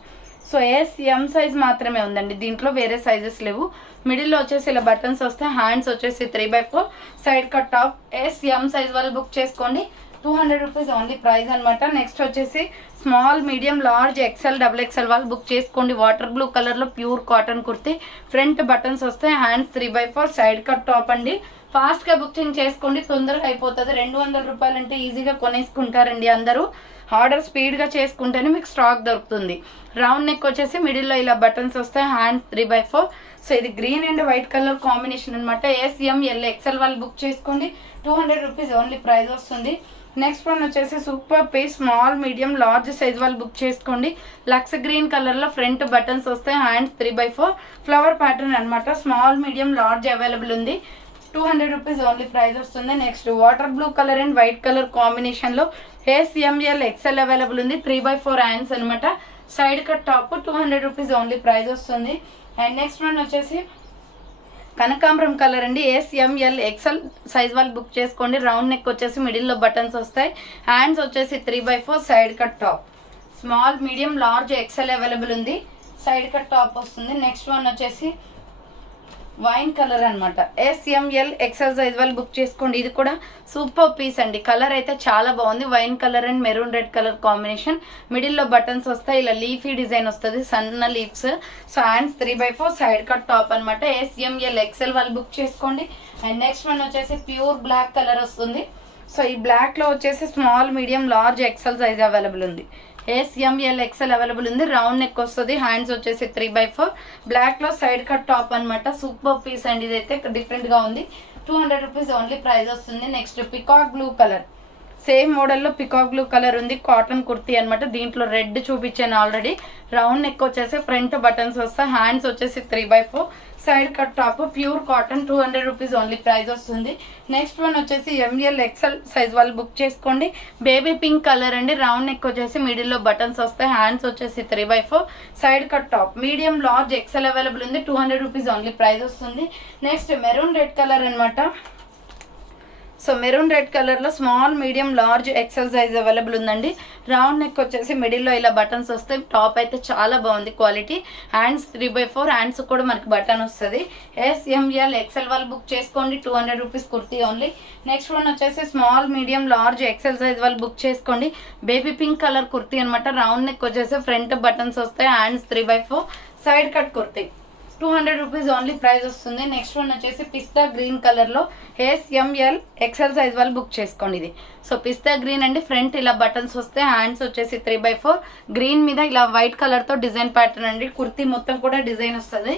సో SM సైజ్ మాత్రమే ఉందండి. దీంట్లో వేరే సైజెస్ లేవు. మిడిల్ లో వచ్చేసి ఇలా బటన్స్ వస్తాయి. హ్యాండ్స్ వచ్చేసి 3/4 side cut top. SM size వాళ్ళు బుక్ చేసుకోండి. 200 రూపీస్ ఓన్లీ ప్రైస్ అనమాట. నెక్స్ట్ వచ్చేసి small medium large XL XXL వాళ్ళు బుక్ చేసుకోండి. వాటర్ బ్లూ కలర్ లో pure cotton kurti. Front buttons వస్తాయి. హ్యాండ్స్ 3/4 సైడ్ కట్ టాప్ అండి. ఫాస్ట్ గా బుకింగ్ చేసుకోండి. తొందరగా అయిపోతుంది. 200 రూపాయలు అంటే ఈజీగా కొనేసుకుంటారండి అందరూ. ఆర్డర్ స్పీడ్ గా చేసుకుంటేనే మీకు స్టాక్ దొరుకుతుంది. రౌండ్ నెక్ వచ్చేసి మిడిల్ లో ఇలా బటన్స్ వస్తాయి. హ్యాండ్స్ 3/4. సో ఇది green and white colour combination అనమాట. SML XL వాళ్ళు బుక్ చేసుకోండి. 200 రూపీస్ ఓన్లీ ప్రైస్ వస్తుంది. నెక్స్ట్ వన్ వచ్చేసి super piece small medium large size వాళ్ళు బుక్ చేసుకోండి. లక్స్ గ్రీన్ కలర్ లో ఫ్రంట్ బటన్స్ వస్తాయి. హ్యాండ్స్ 3/4 ఫ్లవర్ ప్యాటర్న్ అనమాట. స్మాల్ మీడియం లార్జ్ అవైలబుల్ ఉంది. 200 రూపీస్ ఓన్లీ ప్రైస్ వస్తుంది. Next water blue colour and white colour combination లో SML XL available ఉంది. 3/4 hands అనమాట. Side cut top. 200 rupees only price వస్తుంది. And next one వచ్చేసి కనకాంబరం colour అండి. SML XL సైజ్ వాళ్ళు బుక్ చేసుకోండి. రౌండ్ నెక్ వచ్చేసి మిడిల్ లో బటన్స్ వస్తాయి. హ్యాండ్స్ వచ్చేసి 3/4 side cut top. Small medium large XL available ఉంది. సైడ్ కట్ టాప్ వస్తుంది. నెక్స్ట్ వన్ వచ్చేసి వైన్ కలర్ అనమాట. SML XL సైజ్ వాళ్ళు బుక్ చేసుకోండి. ఇది కూడా సూపర్ పీస్ అండి. కలర్ అయితే చాలా బాగుంది. Wine colour and maroon red colour combination. Middle లో బటన్స్ వస్తాయి. ఇలా లీఫీ డిజైన్ వస్తుంది, సన్న leaves. So hands 3/4 side cut top అనమాట. SML XL వాళ్ళు బుక్ చేసుకోండి. అండ్ నెక్స్ట్ వన్ వచ్చేసి ప్యూర్ బ్లాక్ కలర్ వస్తుంది. సో ఈ బ్లాక్ లో వచ్చేసి small, medium, large, XL size available ఉంది. SML XL అవైలబుల్ ఉంది. రౌండ్ నెక్ వస్తుంది. హ్యాండ్స్ వచ్చేసి 3/4 బ్లాక్ లో సైడ్ కట్ టాప్ అనమాట. సూపర్ పీస్ అండి. ఇదైతే డిఫరెంట్ గా ఉంది. 200 రూపీస్ ఓన్లీ ప్రైస్ వస్తుంది. Next peacock blue colour, same model లో పికాక్ బ్లూ కలర్ ఉంది. కాటన్ కుర్తీ అనమాట. దీంట్లో రెడ్ చూపించాను ఆల్రెడీ. రౌండ్ నెక్ వచ్చేసి ఫ్రంట్ బటన్స్ వస్తాయి. హ్యాండ్స్ వచ్చేసి 3/4 side cut top, pure cotton. 200 rupees only price వస్తుంది. నెక్స్ట్ వన్ వచ్చేసి ML XL సైజ్ వాళ్ళు బుక్ చేసుకోండి. బేబీ పింక్ కలర్ అండి. రౌండ్ నెక్ వచ్చేసి మిడిల్ లో బటన్స్ వస్తాయి. హ్యాండ్స్ వచ్చేసి 3/4 side cut top. Medium, large, XL available ఉంది. 200 రూపీస్ ఓన్లీ ప్రైస్ వస్తుంది. నెక్స్ట్ మెరూన్ రెడ్ కలర్ అనమాట. సో మెరూన్ రెడ్ కలర్ లో small, medium, large, XL size available ఉందండి. రౌండ్ నెక్ వచ్చేసి మిడిల్ లో ఇలా బటన్స్ వస్తాయి. టాప్ అయితే చాలా బాగుంది క్వాలిటీ. హ్యాండ్స్ 3/4 హ్యాండ్స్ కూడా మనకి బటన్ వస్తుంది. SML XL వాళ్ళు బుక్ చేసుకోండి. 200 rupees kurti only. Next one వచ్చేసి small, medium, large, XL size వాళ్ళు బుక్ చేసుకోండి. బేబీ పింక్ కలర్ కుర్తీ అనమాట. రౌండ్ నెక్ వచ్చేసి ఫ్రంట్ బటన్స్ వస్తాయి. Hands 3/4 side cut kurti. 200 rupees only price వస్తుంది. నెక్స్ట్ వన్ వచ్చేసి పిస్తా గ్రీన్ కలర్ లో SML XL సైజ్ వాళ్ళు బుక్ చేసుకోండి. ఇది సో పిస్తా గ్రీన్ అండి. ఫ్రంట్ ఇలా బటన్స్ వస్తే, హ్యాండ్స్ వచ్చేసి 3/4 గ్రీన్ మీద ఇలా వైట్ కలర్ తో డిజైన్ ప్యాటర్న్ అండి. కుర్తీ మొత్తం కూడా డిజైన్ వస్తుంది.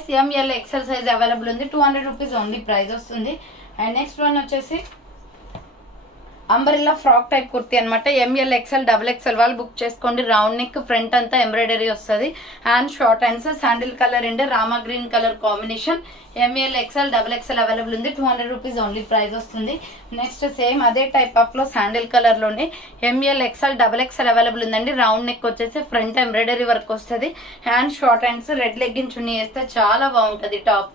SML XL సైజ్ అవైలబుల్ ఉంది. 200 రూపీస్ ఓన్లీ ప్రైస్ వస్తుంది. అండ్ నెక్స్ట్ వన్ వచ్చేసి అంబరిల్లా ఫ్రాక్ టైప్ కుర్తీ అనమాట. ML XL XXL వాళ్ళు బుక్ చేసుకోండి. రౌండ్ నెక్, ఫ్రంట్ అంతా ఎంబ్రాయిడరీ వస్తుంది. Hand short hands, sandal colour అండి. రామా green colour combination. ML XL XXL available ఉంది. 200 రూపీస్ ఓన్లీ ప్రైస్ వస్తుంది. నెక్స్ట్ సేమ్ అదే టైప్ ఆఫ్ లో శాండిల్ కలర్ లోనే ML XL XXL అవైలబుల్ ఉందండి. రౌండ్ నెక్ వచ్చేసి ఫ్రంట్ ఎంబ్రాయిడరీ వర్క్ వస్తుంది. Hand short hands, red legging చున్నీ వేస్తే చాలా బాగుంటది టాప్.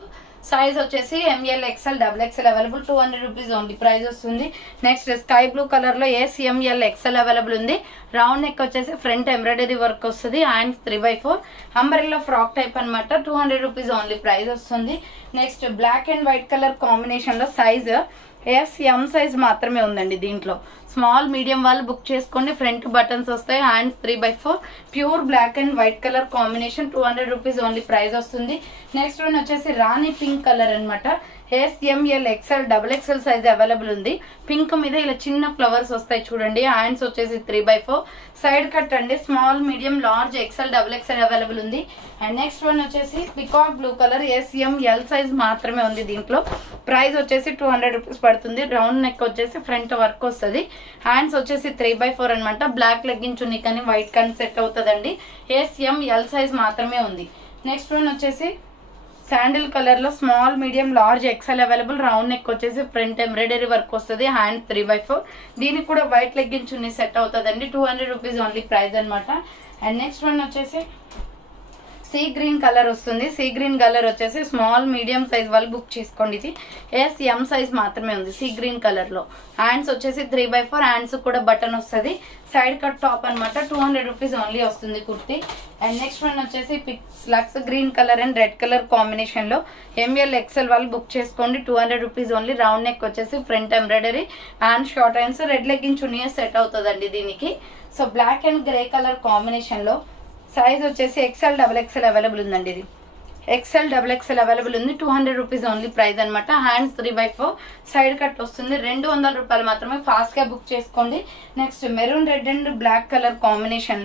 సైజ్ వచ్చేసి ML XL XXL available. 200 rupees only price వస్తుంది. నెక్స్ట్ స్కై బ్లూ కలర్ లో SML XL అవైలబుల్ ఉంది. రౌండ్ నెక్ వచ్చేసి ఫ్రంట్ ఎంబ్రాయిడరీ వర్క్ వస్తుంది. హ్యాండ్స్ 3/4 అంబ్రెల్లా ఫ్రాక్ టైప్ అనమాట. 200 రూపీస్ ఓన్లీ ప్రైస్ వస్తుంది. Next black and white colour combination లో size SM size మాత్రమే ఉందండి. దీంట్లో స్మాల్, మీడియం వాళ్ళు బుక్ చేసుకోండి. ఫ్రంట్ బటన్స్ వస్తాయి. Hands 3/4 pure black and white colour combination. 200 rupees only price వస్తుంది. నెక్స్ట్ వన్ వచ్చేసి రాణి పింక్ కలర్ అనమాట. SML XL XXL సైజ్ అవైలబుల్ ఉంది. పింక్ మీద ఇలా చిన్న ఫ్లవర్స్ వస్తాయి చూడండి. హ్యాండ్స్ వచ్చేసి 3/4 సైడ్ కట్ అండి. Small, medium, large, XL XXL available ఉంది. అండ్ నెక్స్ట్ వన్ వచ్చేసి peacock blue colour. SML size మాత్రమే ఉంది. దీంట్లో ప్రైస్ వచ్చేసి 200 రూపీస్ పడుతుంది. రౌండ్ నెక్ వచ్చేసి ఫ్రంట్ వర్క్ వస్తుంది. హ్యాండ్స్ వచ్చేసి 3/4 అనమాట. బ్లాక్ లెగ్గిన్ చున్నీ కానీ వైట్ కానీ సెట్ అవుతుందండి. SML సైజ్ మాత్రమే ఉంది. నెక్స్ట్ వన్ వచ్చేసి శాండిల్ కలర్ లో small, medium, large, XL available. Round neck వచ్చేసి ఫ్రంట్ ఎంబ్రాయిడరీ వర్క్ వస్తుంది. హ్యాండ్ 3/4 దీనికి కూడా వైట్ లెగ్గిన్ చున్నీ సెట్ అవుతుందండి. 200 రూపీస్ ఓన్లీ ప్రైస్ అనమాట. అండ్ నెక్స్ట్ వన్ వచ్చేసి సీ గ్రీన్ కలర్ వస్తుంది. సీ గ్రీన్ కలర్ వచ్చేసి స్మాల్, మీడియం సైజ్ వాళ్ళు బుక్ చేసుకోండి. ఇది SM సైజ్ మాత్రమే ఉంది సీ గ్రీన్ కలర్ లో. హ్యాండ్స్ వచ్చేసి 3/4 హ్యాండ్స్ కూడా బటన్ వస్తుంది. సైడ్ కట్ టాప్ అనమాట. 200 రూపీస్ ఓన్లీ వస్తుంది కుర్తీ. అండ్ నెక్స్ట్ వన్ వచ్చేసి lux green colour and red colour combination లో ML XL వాళ్ళు బుక్ చేసుకోండి. 200 రూపీస్ ఓన్లీ. రౌండ్ నెక్ వచ్చేసి front embroidery, hand short hands, red legging చున్నీ సెట్ అవుతుందండి దీనికి. So black and grey colour combination లో size వచ్చేసి XL XXL అవైలబుల్ ఉందండి. ఇది XL XXL అవైలబుల్ ఉంది. 200 రూపీస్ ఓన్లీ ప్రైస్ అనమాట. హ్యాండ్స్ 3/4 సైడ్ కట్ వస్తుంది. 200 రూపాయలు మాత్రమే. ఫాస్ట్ గా బుక్ చేసుకోండి. Next maroon red and black colour combination,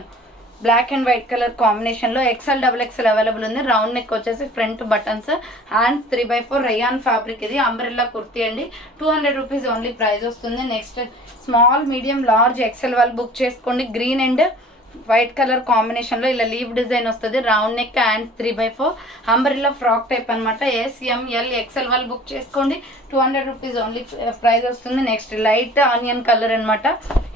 black and white colour combination లో XL XXL అవైలబుల్ ఉంది. రౌండ్ నెక్ వచ్చేసి front buttons, hands 3/4 rayon fabric. ఇది అంబ్రెల్లా కుర్తీ అండి. 200 రూపీస్ ఓన్లీ ప్రైస్ వస్తుంది. Next small, medium, large, XL వాళ్ళు book చేసుకోండి. Green and white colour combination లో ఇలా లీవ్ డిజైన్ వస్తుంది. Round neck, hand 3/4 umbrella frock type అనమాట. SML XL వాళ్ళు బుక్ చేసుకోండి. 200 రూపీస్ ఓన్లీ ప్రైస్ వస్తుంది. నెక్స్ట్ లైట్ ఆనియన్ కలర్ అనమాట.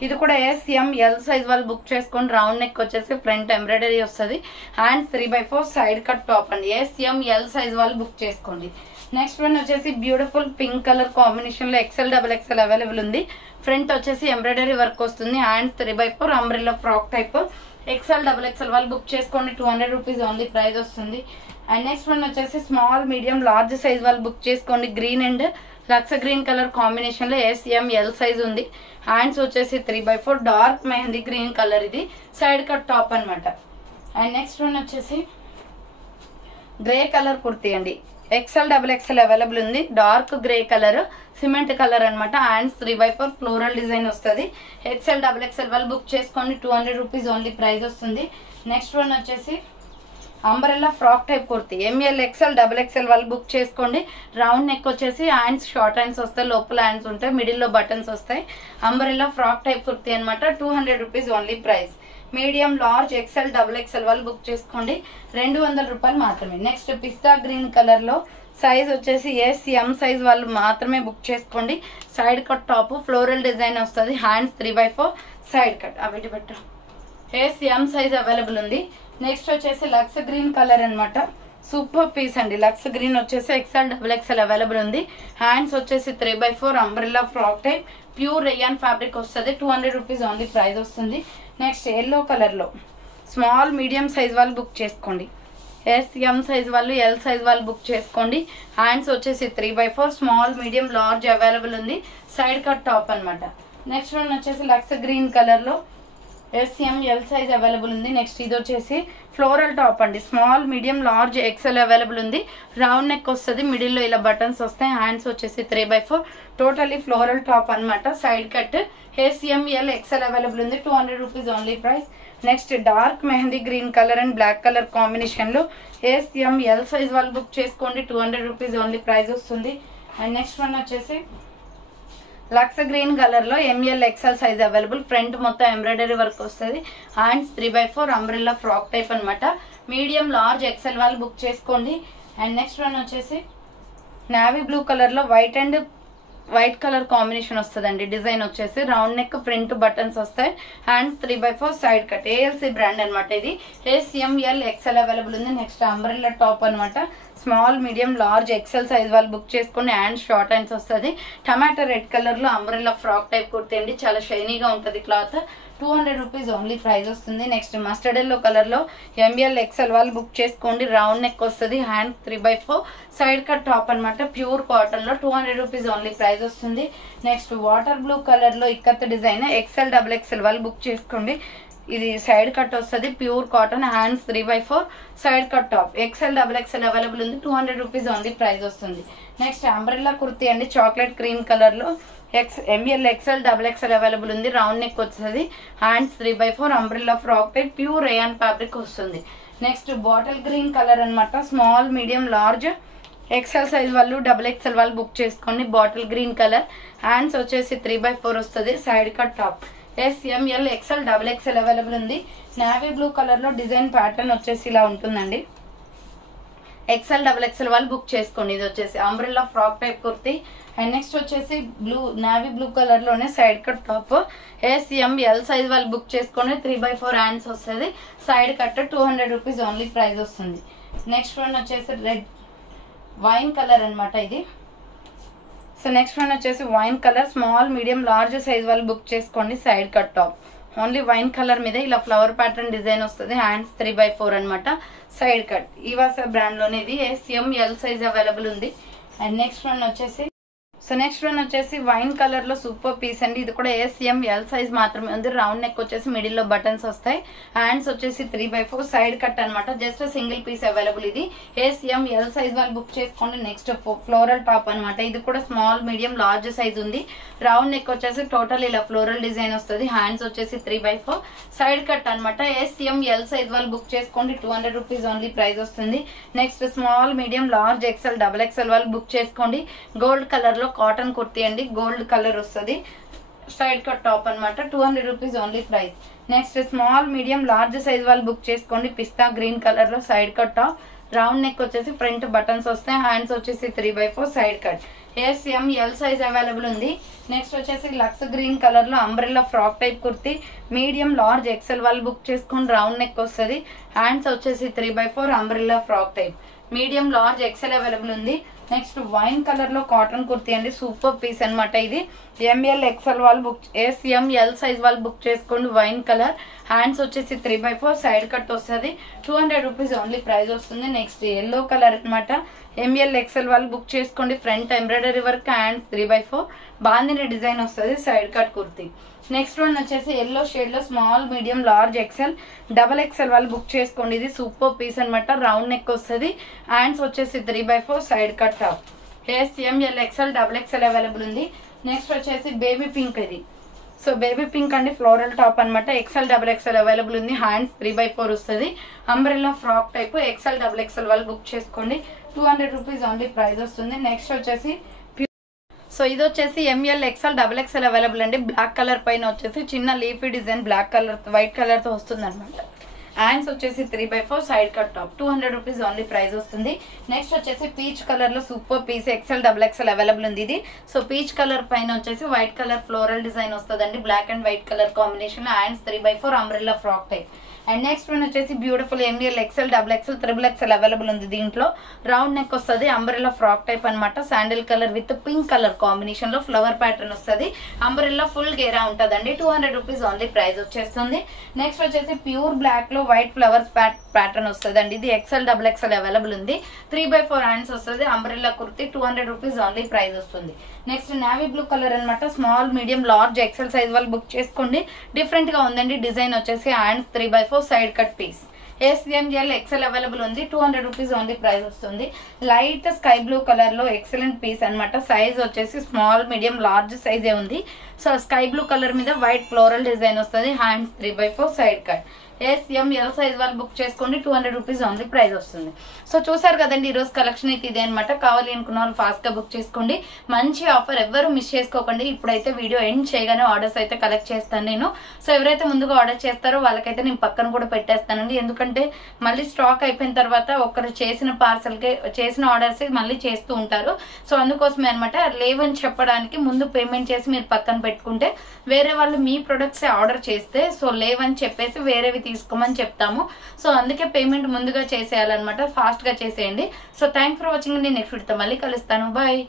ఇది కూడా SML సైజ్ వాళ్ళు బుక్ చేసుకోండి. రౌండ్ నెక్ వచ్చేసి ఫ్రంట్ ఎంబ్రాయిడరీ వస్తుంది. హ్యాండ్ 3/4 సైడ్ కట్ టాప్ అండి. SML సైజ్ వాళ్ళు బుక్ చేసుకోండి. నెక్స్ట్ వన్ వచ్చేసి బ్యూటిఫుల్ పింక్ కలర్ కాంబినేషన్ లో XL XXL అవైలబుల్ ఉంది. ఫ్రంట్ వచ్చేసి ఎంబ్రాయిడరీ వర్క్ వస్తుంది. Hands 3/4 umbrella frock type. XL XXL వాళ్ళు బుక్ చేసుకోండి. 200 రూపీస్ ఓన్లీ ప్రైస్ వస్తుంది. అండ్ నెక్స్ట్ వన్ వచ్చేసి స్మాల్ మీడియం లార్జ్ సైజ్ వాళ్ళు బుక్ చేసుకోండి. Green and lux green colour combination లో SML సైజ్ ఉంది. హ్యాండ్స్ వచ్చేసి 3/4 డార్క్ మెహందీ గ్రీన్ కలర్. ఇది సైడ్ కట్ టాప్ అనమాట. అండ్ నెక్స్ట్ వన్ వచ్చేసి గ్రే కలర్ కుర్తీ అండి. XL XXL అవైలబుల్ ఉంది. Dark grey colour cement colour అనమాట. హ్యాండ్స్ 3/4 ఫ్లోరల్ డిజైన్ వస్తుంది. XL XXL వాళ్ళు బుక్ చేసుకోండి. 200 రూపీస్ ఓన్లీ ప్రైస్ వస్తుంది. నెక్స్ట్ వన్ వచ్చేసి umbrella frock type kurti. ML XL XXL వాళ్ళు బుక్ చేసుకోండి. రౌండ్ నెక్ వచ్చేసి హ్యాండ్స్ షార్ట్ హ్యాండ్స్ వస్తాయి, లోపల హ్యాండ్స్ ఉంటాయి, మిడిల్ లో బటన్స్ వస్తాయి. అంబ్రెల్లా ఫ్రాక్ టైప్ కుర్తీ అనమాట. 200 rupees only price. Medium large XL XXL వాళ్ళు బుక్ చేసుకోండి. 200 రూపాయలు మాత్రమే. నెక్స్ట్ పిస్తా గ్రీన్ కలర్ లో సైజ్ వచ్చేసి SM సైజ్ వాళ్ళు మాత్రమే బుక్ చేసుకోండి. Side cut top floral design వస్తుంది. Hands 3/4 side cut. అవి పెట్టు. SM సైజ్ అవైలబుల్ ఉంది. నెక్స్ట్ వచ్చేసి లక్స్ గ్రీన్ కలర్ అనమాట. సూపర్ పీస్ అండి. లక్స్ గ్రీన్ వచ్చేసి XL XXL అవైలబుల్ ఉంది. హ్యాండ్స్ వచ్చేసి 3/4 umbrella frock type pure rayon fabric వస్తుంది. 200 రూపీస్ ఓన్లీ ప్రైస్ వస్తుంది. నెక్స్ట్ ఎల్లో కలర్ లో స్మాల్ మీడియం సైజ్ వాళ్ళు బుక్ చేసుకోండి. SM సైజ్ వాళ్ళు L సైజ్ వాళ్ళు బుక్ చేసుకోండి. హ్యాండ్స్ వచ్చేసి 3/4 స్మాల్ మీడియం లార్జ్ అవైలబుల్ ఉంది. సైడ్ కట్ టాప్ అనమాట. నెక్స్ట్ వన్ వచ్చేసి లక్స్ గ్రీన్ కలర్ లో SML సైజ్ అవైలబుల్ ఉంది. నెక్స్ట్ ఇది వచ్చేసి ఫ్లోరల్ టాప్ అండి. Small medium large XL available ఉంది. రౌండ్ నెక్ వస్తుంది, మిడిల్ లో ఇలా బటన్స్ వస్తాయి. హ్యాండ్స్ వచ్చేసి 3/4 టోటలీ ఫ్లోరల్ టాప్ అనమాట. Side cut. SML XL available ఉంది. 200 rupees only price. Next dark mehndi green colour and black colour combination లో SML సైజ్ వాళ్ళు బుక్ చేసుకోండి. 200 రూపీస్ ఓన్లీ ప్రైస్ వస్తుంది. అండ్ నెక్స్ట్ వన్ వచ్చేసి లక్స్ గ్రీన్ కలర్ లో ML XL size available. Front మొత్తం embroidery work వస్తుంది. Hands 3/4 umbrella frock type అనమాట. Medium large XL వాళ్ళు బుక్ చేసుకోండి. అండ్ నెక్స్ట్ వన్ వచ్చేసి నావీ బ్లూ కలర్ లో వైట్ కలర్ కాంబినేషన్ వస్తుందండి. డిజైన్ వచ్చేసి రౌండ్ నెక్, ఫ్రంట్ బటన్స్ వస్తాయి. Hands 3/4 side cut. ALC brand అనమాట. ఇది SML XL అవైలబుల్ ఉంది. నెక్స్ట్ అంబ్రెల్లా టాప్ అనమాట. Small medium large XL size వాళ్ళు బుక్ చేసుకోండి. హ్యాండ్స్ షార్ట్ హ్యాండ్స్ వస్తుంది. టమాటో రెడ్ కలర్ లో అంబ్రెల్లా ఫ్రాక్ టైప్ కుర్తీ అండి. చాలా షైనీగా ఉంటుంది క్లాత్. 200 రూపీస్ ఓన్లీ ప్రైస్ వస్తుంది. నెక్స్ట్ మస్టర్డ్ ఎల్లో కలర్ లో ML XL వాళ్ళు బుక్ చేసుకోండి. రౌండ్ నెక్ వస్తుంది. హ్యాండ్ 3/4 సైడ్ కట్ టాప్ అనమాట. ప్యూర్ కాటన్ లో 200 రూపీస్ ఓన్లీ ప్రైస్ వస్తుంది. నెక్స్ట్ వాటర్ బ్లూ కలర్ లో ఇక్కత్ డిజైన్ XL XXL వాళ్ళు బుక్ చేసుకోండి. ఇది సైడ్ కట్ వస్తుంది. Pure cotton. Hands 3/4 side cut top. XL XXL available ఉంది. 200 రూపీస్ ఓన్లీ ప్రైస్ వస్తుంది. నెక్స్ట్ అంబ్రెల్లా కుర్తీ అండి. చాక్లెట్ క్రీమ్ కలర్ లో ML XL XXL అవైలబుల్ ఉంది. రౌండ్ నెక్ వస్తుంది. Hands 3/4 umbrella frock type pure rayon fabric వస్తుంది. Next bottle green colour అనమాట. Small medium large XL size వాళ్ళు XXL వాళ్ళు book చేసుకోండి. Bottle green colour. హ్యాండ్స్ వచ్చేసి 3/4 వస్తుంది. Side cut top. SML XL XXL available ఉంది. Navy blue colour లో design pattern వచ్చేసి ఇలా ఉంటుందండి. XL XXL వాళ్ళు బుక్ చేసుకోండి. ఇది వచ్చేసి umbrella frock type kurti. And next వచ్చేసి నావీ బ్లూ కలర్ లోనే side cut top. SML size వాళ్ళు బుక్ చేసుకోండి. 3/4 హ్యాండ్స్ వస్తుంది. Side cut. 200 rupees only price వస్తుంది. నెక్స్ట్ వన్ వచ్చేసి రెడ్ వైన్ కలర్ అనమాట. ఇది సో నెక్స్ట్ వన్ వచ్చేసి wine colour. Small medium large size వాళ్ళు బుక్ చేసుకోండి. Side cut top. Only wine colour మీద ఇలా ఫ్లవర్ ప్యాటర్న్ డిజైన్ వస్తుంది. హ్యాండ్స్ 3/4 అనమాట. Side cut. ఈవాసా బ్రాండ్ లోనే ఇది SML సైజ్ అవైలబుల్ ఉంది. అండ్ నెక్స్ట్ వన్ వచ్చేసి వైన్ కలర్ లో సూపర్ పీస్ అండి. ఇది కూడా SML సైజ్ మాత్రమే ఉంది. రౌండ్ నెక్ వచ్చేసి మిడిల్ లో బటన్స్ వస్తాయి. హ్యాండ్స్ వచ్చేసి 3/4 సైడ్ కట్ అనమాట. Just single piece available. ఇది SML సైజ్ వాళ్ళు బుక్ చేసుకోండి. నెక్స్ట్ ఫ్లోరల్ టాప్ అనమాట. ఇది కూడా స్మాల్ మీడియం లార్జ్ సైజ్ ఉంది. రౌండ్ నెక్ వచ్చేసి టోటల్ ఇలా ఫ్లోరల్ డిజైన్ వస్తుంది. హ్యాండ్స్ వచ్చేసి 3/4 సైడ్ కట్ అనమాట. SML సైజ్ వాళ్ళు బుక్ చేసుకోండి. 200 రూపీస్ ఓన్లీ ప్రైస్ వస్తుంది. Next small medium large XL XXL వాళ్ళు బుక్ చేసుకోండి. గోల్డ్ కలర్ లో కాటన్ కుర్తీ అండి. గోల్డ్ కలర్ వస్తుంది. సైడ్ కట్ టాప్ అనమాట. 200 rupees only price. Next small medium large size వాళ్ళు బుక్ చేసుకోండి. పిస్తా గ్రీన్ కలర్ లో side cut top. Round neck వచ్చేసి ఫ్రంట్ బటన్స్ వస్తాయి. హ్యాండ్స్ వచ్చేసి 3/4 side cut. S M L size available ఉంది. Next వచ్చేసి లక్స్ గ్రీన్ కలర్ లో umbrella frock type kurti, medium large XL వాళ్ళు బుక్ చేసుకుని రౌండ్ నెక్ వస్తుంది. హ్యాండ్స్ వచ్చేసి 3/4 umbrella frock type, medium large XL available ఉంది. నెక్స్ట్ వైన్ కలర్ లో cotton kurti అండి, సూపర్ పీస్ అనమాట. ఇది ఎంఎల్ ఎక్సెల్ వాళ్ళు బుక్, ఎస్ఎంఎల్ సైజ్ వాళ్ళు బుక్ చేసుకోండి. వైన్ కలర్, హ్యాండ్స్ వచ్చేసి 3/4 సైడ్ కట్ వస్తుంది. 200 రూపీస్ ఓన్లీ ప్రైస్ వస్తుంది. నెక్స్ట్ ఎల్లో కలర్ అనమాట, ఎంఎల్ ఎక్సెల్ వాళ్ళు బుక్ చేసుకోండి. Front embroidery work, hands 3/4 bandhani design వస్తుంది, side cut kurti. Next one వచ్చేసి ఎల్లో షేడ్ లో small, medium, large XL, double XL వాళ్ళు బుక్ చేసుకోండి. ఇది సూపర్ పీస్ అనమాట, రౌండ్ నెక్ వస్తుంది. హ్యాండ్స్ వచ్చేసి 3/4 side cut top. SML XL, double XL available ఉంది. నెక్స్ట్ వచ్చేసి బేబీ పింక్ ఇది. సో బేబీ పింక్ అండి, ఫ్లోరల్ టాప్ అనమాట. ఎక్సెల్, డబల్ ఎక్సెల్ అవైలబుల్ ఉంది. హ్యాండ్స్ 3/4 వస్తుంది. Umbrella frock type, XL, double XL వాళ్ళు బుక్ చేసుకోండి. 200 రూపీస్ ఓన్లీ ప్రైస్ వస్తుంది. నెక్స్ట్ వచ్చేసి సో ఇది వచ్చేసి M L XL, double XL available అండి. బ్లాక్ కలర్ పైన వచ్చేసి చిన్న leafy design black colour, white colour తో వస్తుంది అనమాట. హ్యాండ్స్ వచ్చేసి 3/4 side cut top. 200 rupees only price వస్తుంది. నెక్స్ట్ వచ్చేసి పీచ్ కలర్ లో super piece, XL, double XL available ఉంది. ఇది సో పీచ్ కలర్ పైన వచ్చేసి వైట్ కలర్ ఫ్లోరల్ డిజైన్ వస్తుందండి, black and white colour combination. Hands 3/4 umbrella frock type. And next one వచ్చేసి beautiful ML XL, double XL, triple XL available ఉంది. దీంట్లో round neck వస్తుంది, umbrella frock type అనమాట. Sandal colour with pink colour combination లో flower pattern వస్తుంది. Umbrella full గేరా ఉంటుందండి. 200 rupees only price వచ్చేస్తుంది. నెక్స్ట్ వచ్చేసి ప్యూర్ బ్లాక్ లో వైట్ ఫ్లవర్స్ ప్యాటర్న్ వస్తుంది అండి. ఇది ఎక్సెల్, డబల్ ఎక్సెల్ అవైలబుల్ ఉంది. 3/4 హ్యాండ్స్ వస్తుంది. Umbrella kurti 200 rupees only price వస్తుంది. నెక్స్ట్ నావీ బ్లూ కలర్ అనమాట. Small, medium, large XL size వాళ్ళు బుక్ చేసుకోండి. డిఫరెంట్ గా ఉందండి డిజైన్ వచ్చేసి. Hands 3/4 side cut piece. S M L XL available ఉంది. 200 రూపీస్ ఓన్లీ ప్రైస్ వస్తుంది. లైట్ స్కై బ్లూ కలర్ లో ఎక్సలెంట్ పీస్ అనమాట. సైజ్ వచ్చేసి స్మాల్, మీడియం, లార్జ్ సైజే ఉంది. సో స్కై బ్లూ కలర్ మీద వైట్ ఫ్లోరల్ డిజైన్ వస్తుంది. Hands 3/4 side cut. SML size వాళ్ళు బుక్ చేసుకోండి. 200 రూపీస్ ఓన్లీ ప్రైస్ వస్తుంది. సో చూసారు కదండి ఈరోజు కలెక్షన్ అయితే ఇదే అనమాట. కావాలి అనుకున్న వాళ్ళు ఫాస్ట్ గా బుక్ చేసుకోండి. మంచి ఆఫర్, ఎవరు మిస్ చేసుకోకండి. ఇప్పుడైతే వీడియో ఎండ్ చేయగానే ఆర్డర్స్ అయితే కలెక్ట్ చేస్తాను నేను. సో ఎవరైతే ముందుగా ఆర్డర్ చేస్తారో వాళ్ళకైతే నేను పక్కన కూడా పెట్టేస్తానండి. ఎందుకంటే మళ్ళీ స్టాక్ అయిపోయిన తర్వాత ఒకరు చేసిన పార్సల్కి చేసిన ఆర్డర్స్ మళ్ళీ చేస్తూ ఉంటారు. సో అందుకోసమే అనమాట, లేవని చెప్పడానికి ముందు పేమెంట్ చేసి మీరు పక్కన పెట్టుకుంటే వేరే వాళ్ళు మీ ప్రొడక్ట్స్ ఆర్డర్ చేస్తే సో లేవని చెప్పేసి వేరేవి తీసుకోమని చెప్తాము. సో అందుకే పేమెంట్ ముందుగా చేసేయాలన్నమాట, ఫాస్ట్ గా చేసేయండి. సో థ్యాంక్స్ ఫర్ వాచింగ్ అండి. నెక్స్ట్ వీడియోతో మళ్ళీ కలుస్తాను. బాయ్.